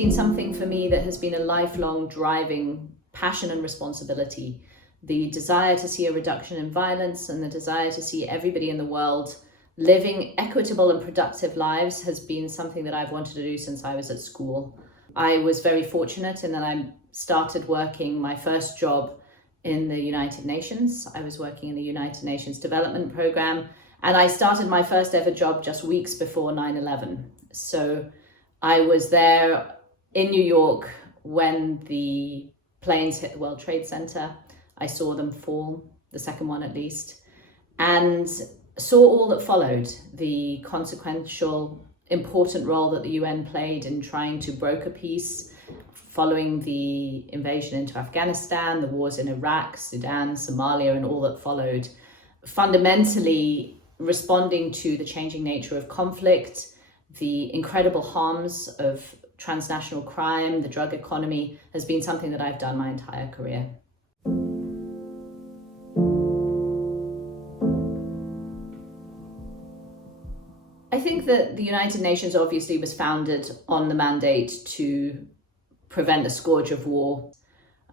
been something for me that has been a lifelong driving passion and responsibility. The desire to see a reduction in violence and the desire to see everybody in the world living equitable and productive lives has been something that I've wanted to do since I was at school. I was very fortunate in that I started working my first job in the United Nations. I was working in the United Nations Development Program, and I started my first ever job just weeks before 9/11. So I was there in New York when the planes hit the World Trade Center. I saw them fall, the second one at least, and saw all that followed, the consequential, important role that the UN played in trying to broker peace following the invasion into Afghanistan, the wars in Iraq, Sudan, Somalia, and all that followed. Fundamentally responding to the changing nature of conflict, the incredible harms of transnational crime, the drug economy, has been something that I've done my entire career. I think that the United Nations obviously was founded on the mandate to prevent the scourge of war.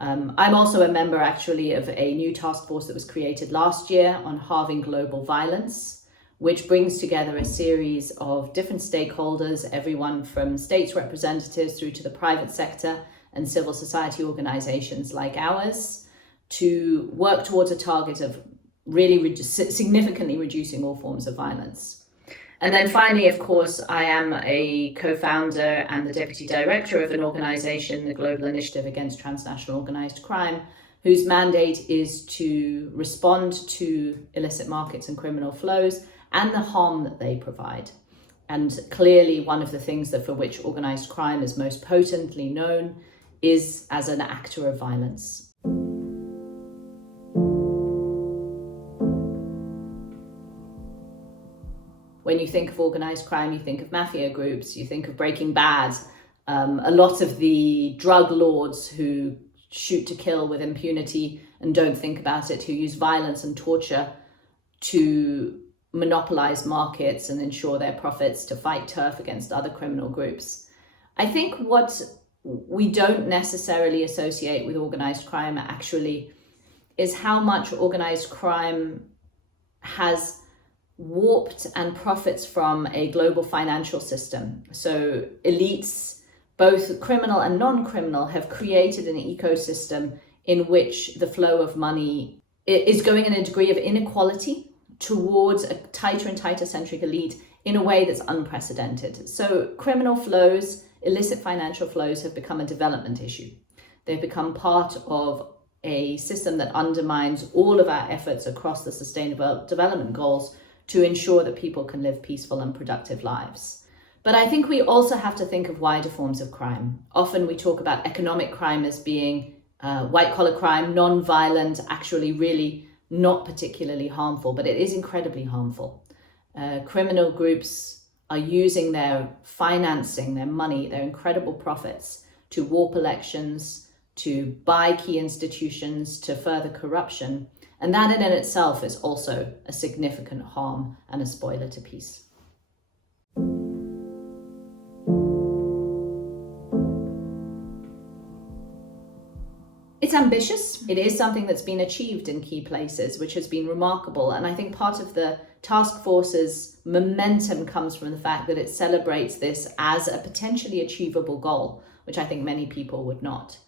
I'm also a member actually of a new task force that was created last year on halving global violence, which brings together a series of different stakeholders, everyone from states representatives through to the private sector and civil society organizations like ours, to work towards a target of really significantly reducing all forms of violence. And then finally, of course, I am a co-founder and the deputy director of an organization, the Global Initiative Against Transnational Organized Crime, whose mandate is to respond to illicit markets and criminal flows and the harm that they provide. And clearly, one of the things that for which organized crime is most potently known is as an actor of violence. When you think of organized crime, you think of mafia groups, you think of Breaking Bad, a lot of the drug lords who shoot to kill with impunity and don't think about it, who use violence and torture to monopolize markets and ensure their profits, to fight turf against other criminal groups. I think what we don't necessarily associate with organized crime actually is how much organized crime has warped and profits from a global financial system. So elites, both criminal and non-criminal, have created an ecosystem in which the flow of money is going in a degree of inequality towards a tighter and tighter centric elite in a way that's unprecedented. So criminal flows, illicit financial flows, have become a development issue. They've become part of a system that undermines all of our efforts across the Sustainable Development Goals to ensure that people can live peaceful and productive lives. But I think we also have to think of wider forms of crime. Often we talk about economic crime as being white-collar crime, non-violent, actually really not particularly harmful, but it is incredibly harmful. Criminal groups are using their financing, their money, their incredible profits to warp elections, to buy key institutions, to further corruption. And that in itself is also a significant harm and a spoiler to peace. It's ambitious. It is something that's been achieved in key places, which has been remarkable. And I think part of the task force's momentum comes from the fact that it celebrates this as a potentially achievable goal, which I think many people would not.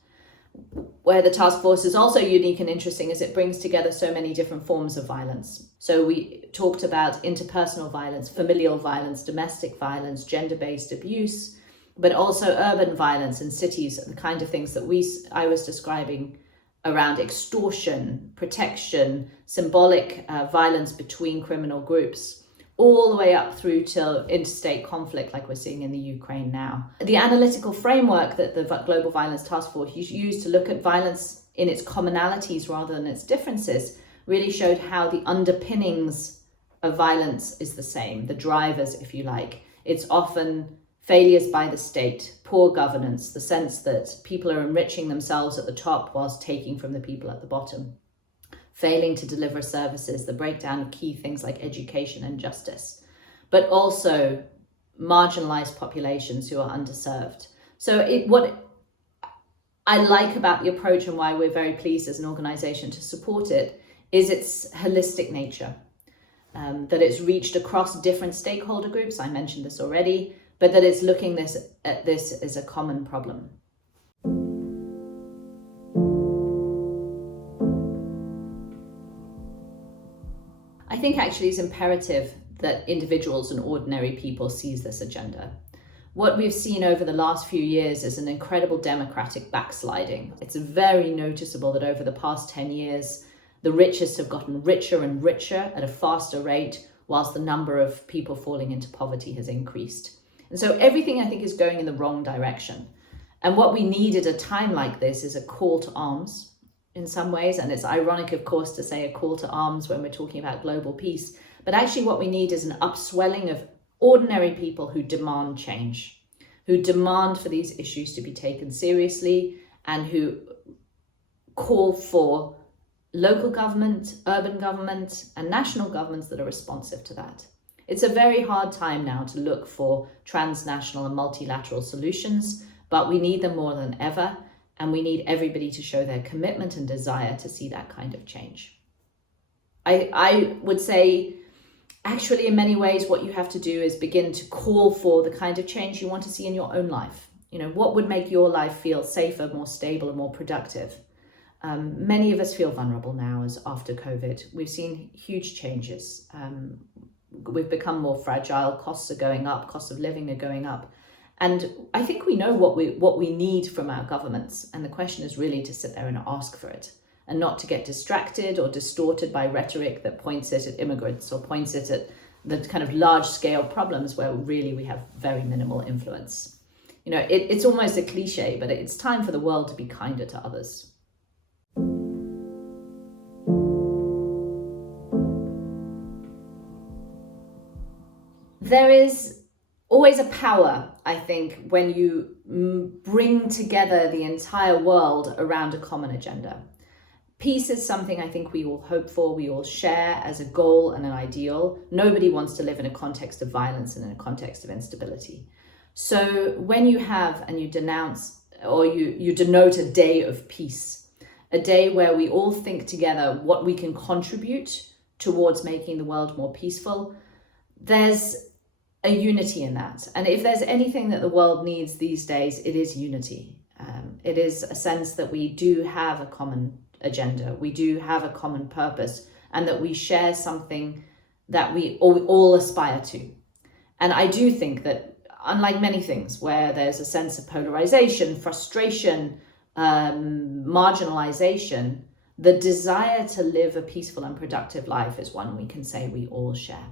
Where the task force is also unique and interesting is it brings together so many different forms of violence. So we talked about interpersonal violence, familial violence, domestic violence, gender-based abuse, but also urban violence in cities, the kind of things that I was describing around extortion, protection, symbolic violence between criminal groups, all the way up through to interstate conflict like we're seeing in the Ukraine now. The analytical framework that the Global Violence Task Force used to look at violence in its commonalities rather than its differences really showed how the underpinnings of violence is the same, the drivers, if you like. It's often failures by the state, poor governance, the sense that people are enriching themselves at the top whilst taking from the people at the bottom. Failing to deliver services, the breakdown of key things like education and justice, but also marginalized populations who are underserved. So what I like about the approach and why we're very pleased as an organisation to support it is its holistic nature, that it's reached across different stakeholder groups. I mentioned this already, but that it's looking at this as a common problem. I think actually it's imperative that individuals and ordinary people seize this agenda. What we've seen over the last few years is an incredible democratic backsliding. It's very noticeable that over the past 10 years, the richest have gotten richer and richer at a faster rate, whilst the number of people falling into poverty has increased. And so everything, I think, is going in the wrong direction. And what we need at a time like this is a call to arms in some ways. And it's ironic, of course, to say a call to arms when we're talking about global peace. But actually what we need is an upswelling of ordinary people who demand change, who demand for these issues to be taken seriously, and who call for local government, urban government, and national governments that are responsive to that. It's a very hard time now to look for transnational and multilateral solutions, but we need them more than ever, and we need everybody to show their commitment and desire to see that kind of change. I would say, actually, in many ways, what you have to do is begin to call for the kind of change you want to see in your own life. What would make your life feel safer, more stable, and more productive? Many of us feel vulnerable now as after COVID. We've seen huge changes. We've become more fragile. Costs are going up. Costs of living are going up. And I think we know what we need from our governments. And the question is really to sit there and ask for it, and not to get distracted or distorted by rhetoric that points it at immigrants or points it at the kind of large-scale problems where really we have very minimal influence. It's almost a cliche, but it's time for the world to be kinder to others. There is always a power, I think, when you bring together the entire world around a common agenda. Peace is something I think we all hope for, we all share as a goal and an ideal. Nobody wants to live in a context of violence and in a context of instability. So when you have and you denounce or you denote a day of peace, a day where we all think together what we can contribute towards making the world more peaceful, there's a unity in that. And if there's anything that the world needs these days, it is unity. It is a sense that we do have a common agenda, we do have a common purpose, and that we share something that we all aspire to. And I do think that, unlike many things where there's a sense of polarization, frustration, marginalization, the desire to live a peaceful and productive life is one we can say we all share.